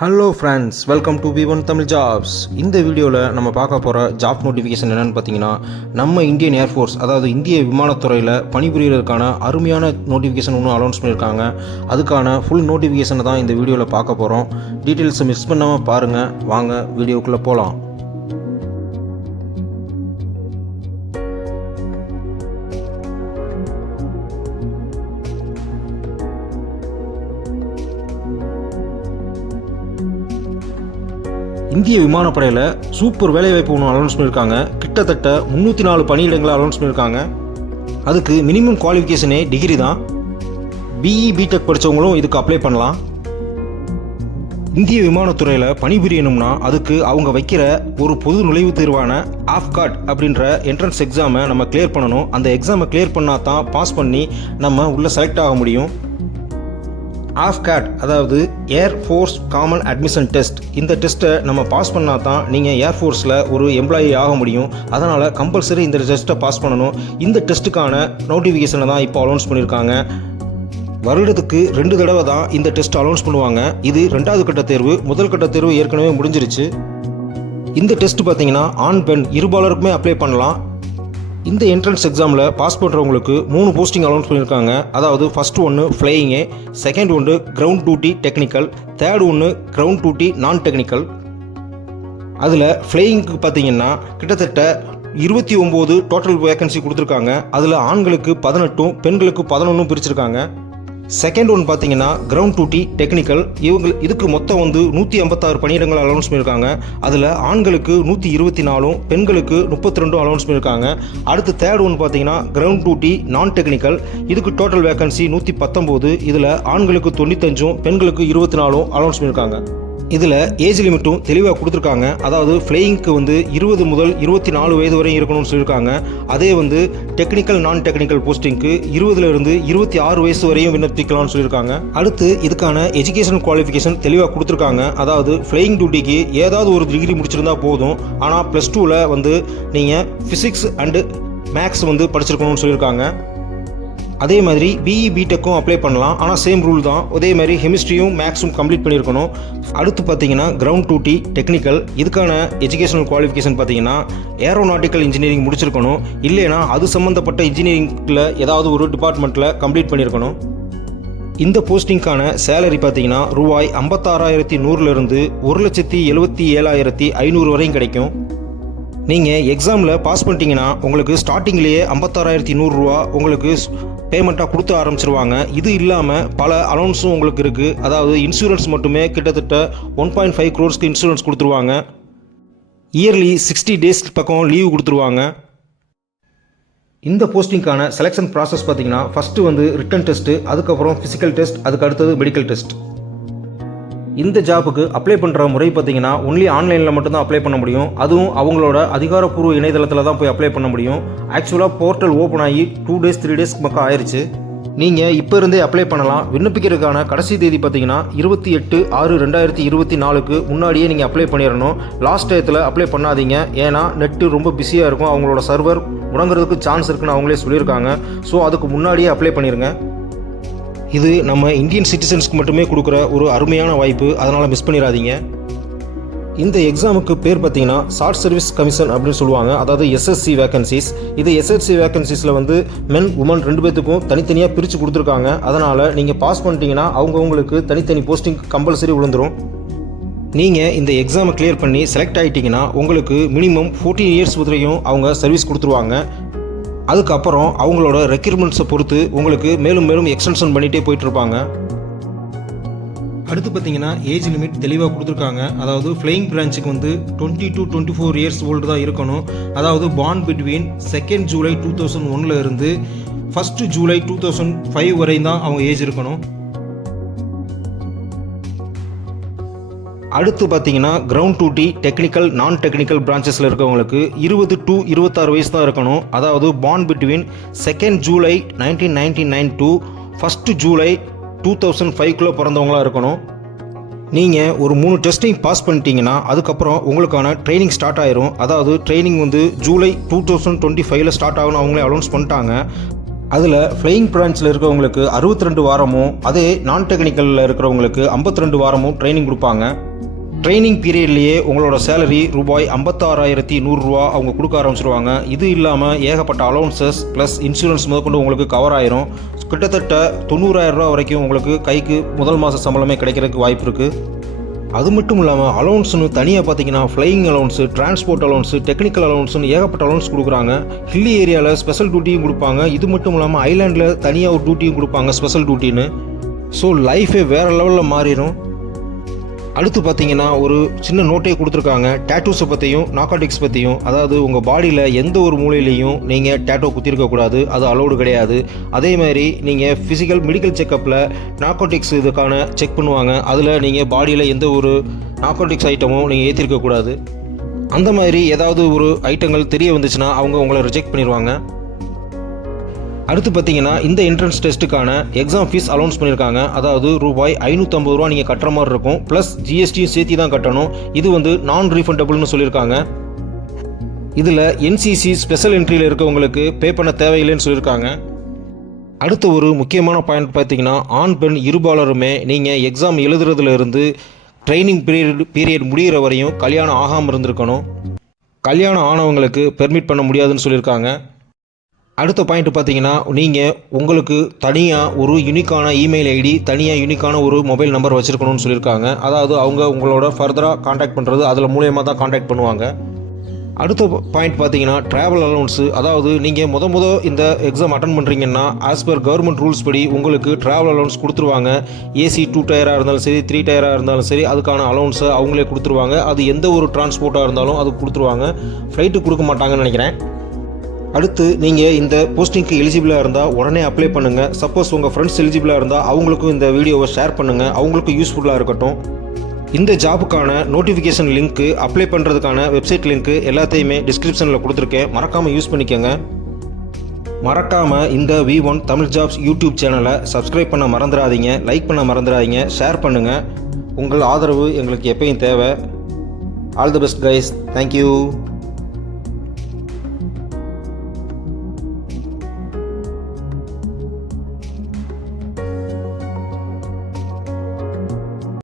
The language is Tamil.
Hello friends, welcome to B1 Tamil jobs. இந்த வீடியோவில் நம்ம பார்க்க போகிற ஜாப் நோட்டிஃபிகேஷன் என்னென்னு பார்த்தீங்கன்னா, நம்ம இந்தியன் ஏர்ஃபோர்ஸ் அதாவது இந்திய விமானத்துறையில் பணிபுரியறதுக்கான அருமையான நோட்டிஃபிகேஷன் ஒன்று அனௌன்ஸ் பண்ணியிருக்காங்க. அதுக்கான ஃபுல் நோட்டிஃபிகேஷனை தான் இந்த வீடியோவில் பார்க்க போகிறோம். டீட்டெயில்ஸை மிஸ் பண்ணாமல் பாருங்கள். வாங்க வீடியோக்குள்ளே போகலாம். இந்திய விமானப்படையில் சூப்பர் வேலைவாய்ப்பு ஒன்று அனௌன்ஸ் பண்ணியிருக்காங்க. கிட்டத்தட்ட 304 பணியிடங்களை அனௌன்ஸ் பண்ணியிருக்காங்க. அதுக்கு மினிமம் குவாலிஃபிகேஷனே டிகிரி தான். பிஇ பிடெக் படித்தவங்களும் இதுக்கு அப்ளை பண்ணலாம். இந்திய விமானத்துறையில் பணிபுரியணும்னா அதுக்கு அவங்க வைக்கிற ஒரு பொது நுழைவுத் தேர்வான ஆஃப்காட் அப்படின்ற என்ட்ரன்ஸ் எக்ஸாமை நம்ம கிளியர் பண்ணணும். அந்த எக்ஸாமை கிளியர் பண்ணால் தான் பாஸ் பண்ணி நம்ம உள்ளே செலக்ட் ஆக முடியும். ஆஃப்காட் அதாவது air force common admission test. இந்த டெஸ்ட்டை நம்ம பாஸ் பண்ணால் தான் நீங்கள் ஏர்ஃபோர்ஸில் ஒரு எம்ப்ளாயி ஆக முடியும். அதனால் கம்பல்சரி இந்த டெஸ்ட்டை பாஸ் பண்ணணும். இந்த டெஸ்ட்டுக்கான நோட்டிஃபிகேஷனை தான் இப்போ அனௌன்ஸ் பண்ணியிருக்காங்க. வருடத்துக்கு 2 தடவை தான் இந்த டெஸ்ட் அனௌன்ஸ் பண்ணுவாங்க. இது 2வது கட்ட தேர்வு. முதல் கட்ட தேர்வு ஏற்கனவே முடிஞ்சிருச்சு. இந்த டெஸ்ட் பார்த்தீங்கன்னா ஆண் பெண் இருபாலருக்குமே அப்ளை பண்ணலாம். இந்த என்ட்ரன்ஸ் எக்ஸாமில் பாஸ் பண்ணுறவங்களுக்கு 3 போஸ்டிங் அனௌன்ஸ் பண்ணியிருக்காங்க. அதாவது ஃபஸ்ட்டு ஒன்று ஃப்ளையிங்கு, செகண்ட் ஒன்று கிரவுண்ட் டியூட்டி டெக்னிக்கல், தேர்ட் ஒன்று கிரவுண்ட் டியூட்டி நான் டெக்னிக்கல். அதில் ஃப்ளையிங்க்கு பார்த்தீங்கன்னா கிட்டத்தட்ட 29 டோட்டல் வேக்கன்சி கொடுத்துருக்காங்க. அதில் ஆண்களுக்கு 18 பெண்களுக்கு 11 பிரிச்சிருக்காங்க. செகண்ட் ஒன் பார்த்தீங்கன்னா கிரவுண்ட் டியூட்டி டெக்னிக்கல். இதுக்கு மொத்தம் 156 பணியிடங்கள் அலௌன்ஸ் பண்ணியிருக்காங்க. அதில் ஆண்களுக்கு 124 பெண்களுக்கு 32 அலௌன்ஸ் பண்ணியிருக்காங்க. அடுத்து தேர்ட் ஒன் பார்த்தீங்கன்னா கிரவுண்ட் டியூட்டி நான் டெக்னிக்கல். இதுக்கு டோட்டல் வேக்கன்சி 119. இதில் ஆண்களுக்கு 95 பெண்களுக்கு 24 அலௌன்ஸ் பண்ணியிருக்காங்க. இதில் ஏஜ் லிமிட்டும் தெளிவாக கொடுத்துருக்காங்க. அதாவது ஃப்ளையிங்க்கு 20 முதல் 24 வயது வரையும் இருக்கணும்னு சொல்லியிருக்காங்க. அதே டெக்னிக்கல் நான் டெக்னிக்கல் போஸ்டிங்க்கு 20லிருந்து 26 வயசு வரையும் விண்ணப்பிக்கலாம்னு சொல்லியிருக்காங்க. அடுத்து இதுக்கான எஜுகேஷன் குவாலிஃபிகேஷன் தெளிவாக கொடுத்துருக்காங்க. அதாவது ஃப்ளையிங் டியூட்டிக்கு ஏதாவது ஒரு டிகிரி முடிச்சிருந்தா போதும். ஆனால் +2ல் நீங்கள் ஃபிசிக்ஸ் அண்டு மேக்ஸ் படிச்சிருக்கணும்னு சொல்லியிருக்காங்க. அதே மாதிரி பிஇ பிடெக்கும் அப்ளை பண்ணலாம். ஆனால் சேம் ரூல் தான். அதே மாதிரி கெமிஸ்ட்ரியும் மேக்ஸும் கம்ப்ளீட் பண்ணியிருக்கணும். அடுத்து பார்த்தீங்கன்னா கிரவுண்ட் டியூட்டி டெக்னிக்கல். இதுக்கான எஜுகேஷனல் குவாலிஃபிகேஷன் பார்த்தீங்கன்னா ஏரோநாட்டிக்கல் இன்ஜினியரிங் முடிச்சிருக்கணும். இல்லைனா அது சம்மந்தப்பட்ட இன்ஜினியரிங்கில் ஏதாவது ஒரு டிபார்ட்மெண்ட்டில் கம்ப்ளீட் பண்ணியிருக்கணும். இந்த போஸ்டிங்கான சேலரி பார்த்தீங்கன்னா ரூபாய் 56,100லிருந்து 1,77,500 வரையும் கிடைக்கும். நீங்கள் எக்ஸாமில் பாஸ் பண்ணிட்டீங்கன்னா உங்களுக்கு ஸ்டார்டிங்லேயே 56,100 ரூபா உங்களுக்கு பேமெண்ட்டாக கொடுத்து ஆரம்பிச்சிருவாங்க. இது இல்லாமல் பல அலௌன்ஸும் உங்களுக்கு இருக்குது. அதாவது இன்சூரன்ஸ் மட்டுமே கிட்டத்தட்ட 1.5 crores இன்சூரன்ஸ் கொடுத்துருவாங்க. இயர்லி 60 days பக்கம் லீவு கொடுத்துருவாங்க. இந்த போஸ்டிங்கான செலெக்ஷன் ப்ராசஸ் பார்த்தீங்கன்னா ஃபஸ்ட்டு ரிட்டன் டெஸ்ட்டு, அதுக்கப்புறம் ஃபிசிக்கல் டெஸ்ட், அதுக்கு அடுத்தது மெடிக்கல் டெஸ்ட். இந்த ஜாபுக்கு அப்ளை பண்ணுற முறை பார்த்தீங்கன்னா ஒன்லி ஆன்லைனில் மட்டும்தான் அப்ளை பண்ண முடியும். அதுவும் அவங்களோட அதிகாரப்பூர்வ இணையதளத்தில் தான் போய் அப்ளை பண்ண முடியும். ஆக்சுவலாக போர்ட்டல் ஓப்பன் ஆகி 2 days 3 days பக்கம் ஆயிடுச்சு. நீங்கள் இப்போ இருந்தே அப்ளை பண்ணலாம். விண்ணப்பிக்கிறதுக்கான கடைசி தேதி பார்த்தீங்கன்னா 28/6/2024க்கு முன்னாடியே நீங்கள் அப்ளை பண்ணிடணும். லாஸ்ட் டயத்தில் அப்ளை பண்ணாதீங்க. ஏன்னா நெட்டு ரொம்ப பிஸியாக இருக்கும். அவங்களோட சர்வர் முடங்குறதுக்கு சான்ஸ் இருக்குன்னு அவங்களே சொல்லியிருக்காங்க. ஸோ அதுக்கு முன்னாடியே அப்ளை பண்ணிடுங்க. இது நம்ம இந்தியன் சிட்டிசன்ஸ்க்கு மட்டுமே கொடுக்குற ஒரு அருமையான வாய்ப்பு. அதனால் மிஸ் பண்ணிடாதீங்க. இந்த எக்ஸாமுக்கு பேர் பார்த்தீங்கன்னா ஷார்ட் சர்வீஸ் கமிஷன் அப்படின்னு சொல்லுவாங்க. அதாவது எஸ்எஸ்சி வேக்கன்சிஸ். இது எஸ்எஸ்சி வேக்கன்சிஸில் மென் உமன் 2 பேத்துக்கும் தனித்தனியாக பிரித்து கொடுத்துருக்காங்க. அதனால் நீங்கள் பாஸ் பண்ணிட்டீங்கன்னா அவங்கவுங்களுக்கு தனித்தனி போஸ்டிங் கம்பல்சரி விழுந்துடும். நீங்கள் இந்த எக்ஸாமை கிளியர் பண்ணி செலக்ட் ஆகிட்டிங்கன்னா உங்களுக்கு மினிமம் 14 years வரையும் அவங்க சர்வீஸ் கொடுத்துருவாங்க. அதுக்கப்புறம் அவங்களோட ரெக்யூர்மெண்ட்ஸை பொறுத்து உங்களுக்கு மேலும் மேலும் எக்ஸ்டென்ஷன் பண்ணிகிட்டே போயிட்டுருப்பாங்க. அடுத்து பார்த்தீங்கன்னா ஏஜ் லிமிட் தெளிவாக கொடுத்துருக்காங்க. அதாவது ஃப்ளையிங் பிரான்ச்சுக்கு 20 to 24 years ஓல்டு தான் இருக்கணும். அதாவது பார்ன் பிட்வீன் 2nd July 2001 இருந்து 1st July 2005 வரையும் தான் அவங்க ஏஜ் இருக்கணும். அடுத்து பார்த்தீங்கன்னா கிரவுண்ட் டியூட்டி டெக்னிக்கல் நான் டெக்னிக்கல் பிரான்ச்சஸில் இருக்கவங்களுக்கு 20 to 26 வயசு தான் இருக்கணும். அதாவது born between 2nd July 1999 to 1st July 2005 பிறந்தவங்களாக இருக்கணும். நீங்கள் ஒரு 3 டெஸ்ட்டையும் பாஸ் பண்ணிட்டீங்கன்னா அதுக்கப்புறம் உங்களுக்கான ட்ரைனிங் ஸ்டார்ட் ஆயிரும். அதாவது ட்ரைனிங் ஜூலை 2025 ஸ்டார்ட் ஆகணும் அவங்களே அனௌன்ஸ் பண்ணிட்டாங்க. அதில் ஃப்ளையிங் பிரான்ச்சில் இருக்கிறவங்களுக்கு 62 வாரமும் அதே நான் டெக்னிக்கலில் இருக்கிறவங்களுக்கு 52 வாரமும் ட்ரைனிங் கொடுப்பாங்க. ட்ரைனிங் பீரியட்லேயே உங்களோட சேலரி ரூபாய் 56,100 அவங்க கொடுக்க ஆரம்பிச்சிருவாங்க. இது இல்லாமல் ஏகப்பட்ட அலோன்சஸ் ப்ளஸ் இன்சூரன்ஸ் முதற்கொண்டு உங்களுக்கு கவர் ஆயிரும். கிட்டத்தட்ட 90,000 வரைக்கும் உங்களுக்கு கைக்கு முதல் மாத சம்பளமே கிடைக்கிறதுக்கு வாய்ப்பு இருக்குது. அது மட்டும் இல்லாமல் அலோன்ஸ்னு தனியாக பார்த்தீங்கன்னா flying allowance, transport allowance, technical அலோன்ஸ்னு ஏகப்பட்ட அலோன்ஸ் கொடுக்குறாங்க. ஹில்லி ஏரியாவில் ஸ்பெஷல் டியூட்டியும் கொடுப்பாங்க. இது மட்டும் இல்லாமல் ஐலாண்டில் தனியாக ஒரு டியூட்டியும் கொடுப்பாங்க, ஸ்பெஷல் டியூட்டின்னு. ஸோ லைஃபே வேறு லெவலில் மாறிடும். அடுத்து பார்த்தீங்கன்னா ஒரு சின்ன நோட்டே கொடுத்துருக்காங்க டேட்டூஸை பற்றியும் நார்காட்டிக்ஸ் பற்றியும். அதாவது உங்கள் பாடியில் எந்த ஒரு மூலையிலையும் நீங்கள் டேட்டோ குத்திருக்கக்கூடாது, அது அலோடு கிடையாது. அதே மாதிரி நீங்கள் ஃபிசிக்கல் மெடிக்கல் செக்கப்பில் நார்காட்டிக்ஸ் இதுக்கான செக் பண்ணுவாங்க. அதில் நீங்கள் பாடியில் எந்த ஒரு நார்காட்டிக்ஸ் ஐட்டமும் நீங்கள் ஏற்றிருக்கக்கூடாது. அந்த மாதிரி ஏதாவது ஒரு ஐட்டங்கள் தெரிய வந்துச்சுன்னா அவங்க உங்களை ரிஜெக்ட் பண்ணிடுவாங்க. அடுத்து பார்த்தீங்கன்னா இந்த என்ட்ரன்ஸ் டெஸ்ட்டுக்கான எக்ஸாம் ஃபீஸ் அலௌன்ஸ் பண்ணியிருக்காங்க. அதாவது ரூபாய் 550 நீங்கள் கட்டுற மாதிரி இருக்கும். ப்ளஸ் ஜிஎஸ்டியும் சேர்த்து தான் கட்டணும். இது நான் ரீஃபண்டபுள்னு சொல்லியிருக்காங்க. இதில் என்சிசி ஸ்பெஷல் என்ட்ரியில் இருக்கவங்களுக்கு பே பண்ண தேவையில்லைன்னு சொல்லியிருக்காங்க. அடுத்த ஒரு முக்கியமான பாயிண்ட் பார்த்தீங்கன்னா ஆண் பெண் இருபாலருமே நீங்கள் எக்ஸாம் எழுதுறதுல இருந்து ட்ரைனிங் பீரியட் முடிகிற வரையும் கல்யாணம் ஆகாமல் இருந்திருக்கணும். கல்யாணம் ஆனவங்களுக்கு பெர்மிட் பண்ண முடியாதுன்னு சொல்லியிருக்காங்க. அடுத்த பாயிண்ட் பார்த்தீங்கன்னா நீங்கள் உங்களுக்கு தனியாக ஒரு யூனிக்கான இமெயில் ஐடி, தனியாக யூனிக்கான ஒரு மொபைல் நம்பர் வச்சுருக்கணும்னு சொல்லியிருக்காங்க. அதாவது அவங்க உங்களோட ஃபர்தராக காண்டாக்ட் பண்ணுறது அதில் மூலயமா தான் காண்டாக்ட் பண்ணுவாங்க. அடுத்த பாயிண்ட் பார்த்தீங்கன்னா ட்ராவல் அலௌன்ஸு. அதாவது நீங்கள் முத இந்த எக்ஸாம் அட்டன் பண்ணுறீங்கன்னா ஆஸ் பர் கவர்மெண்ட் ரூல்ஸ் படி உங்களுக்கு ட்ராவல் அலௌன்ஸ் கொடுத்துருவாங்க. ஏசி 2 டயராக இருந்தாலும் சரி, 3 டயராக இருந்தாலும் சரி, அதுக்கான அலௌன்ஸை அவங்களே கொடுத்துருவாங்க. அது எந்த ஒரு டிரான்ஸ்போர்ட்டாக இருந்தாலும் அது கொடுத்துருவாங்க. ஃப்ளைட்டு கொடுக்க மாட்டாங்கன்னு நினைக்கிறேன். அடுத்து நீங்கள் இந்த போஸ்டிங்க்கு எலிஜிபிளாக இருந்தால் உடனே அப்ளை பண்ணுங்கள். சப்போஸ் உங்கள் ஃப்ரெண்ட்ஸ் எலிஜிபிளாக இருந்தால் அவங்களுக்கும் இந்த வீடியோவை ஷேர் பண்ணுங்கள், அவங்களுக்கும் யூஸ்ஃபுல்லாக இருக்கட்டும். இந்த ஜாபுக்கான நோட்டிஃபிகேஷன் லிங்க்கு, அப்ளை பண்ணுறதுக்கான வெப்சைட் லிங்க்கு எல்லாத்தையுமே டிஸ்கிரிப்ஷனில் கொடுத்துருக்கேன். மறக்காமல் யூஸ் பண்ணிக்கோங்க. மறக்காமல் இந்த V1 தமிழ் ஜாப்ஸ் யூடியூப் சேனலை சப்ஸ்கிரைப் பண்ண மறந்துடாதீங்க, லைக் பண்ண மறந்துடாதீங்க, ஷேர் பண்ணுங்கள். உங்கள் ஆதரவு எங்களுக்கு எப்பயும் தேவை. All the best guys. Thank you.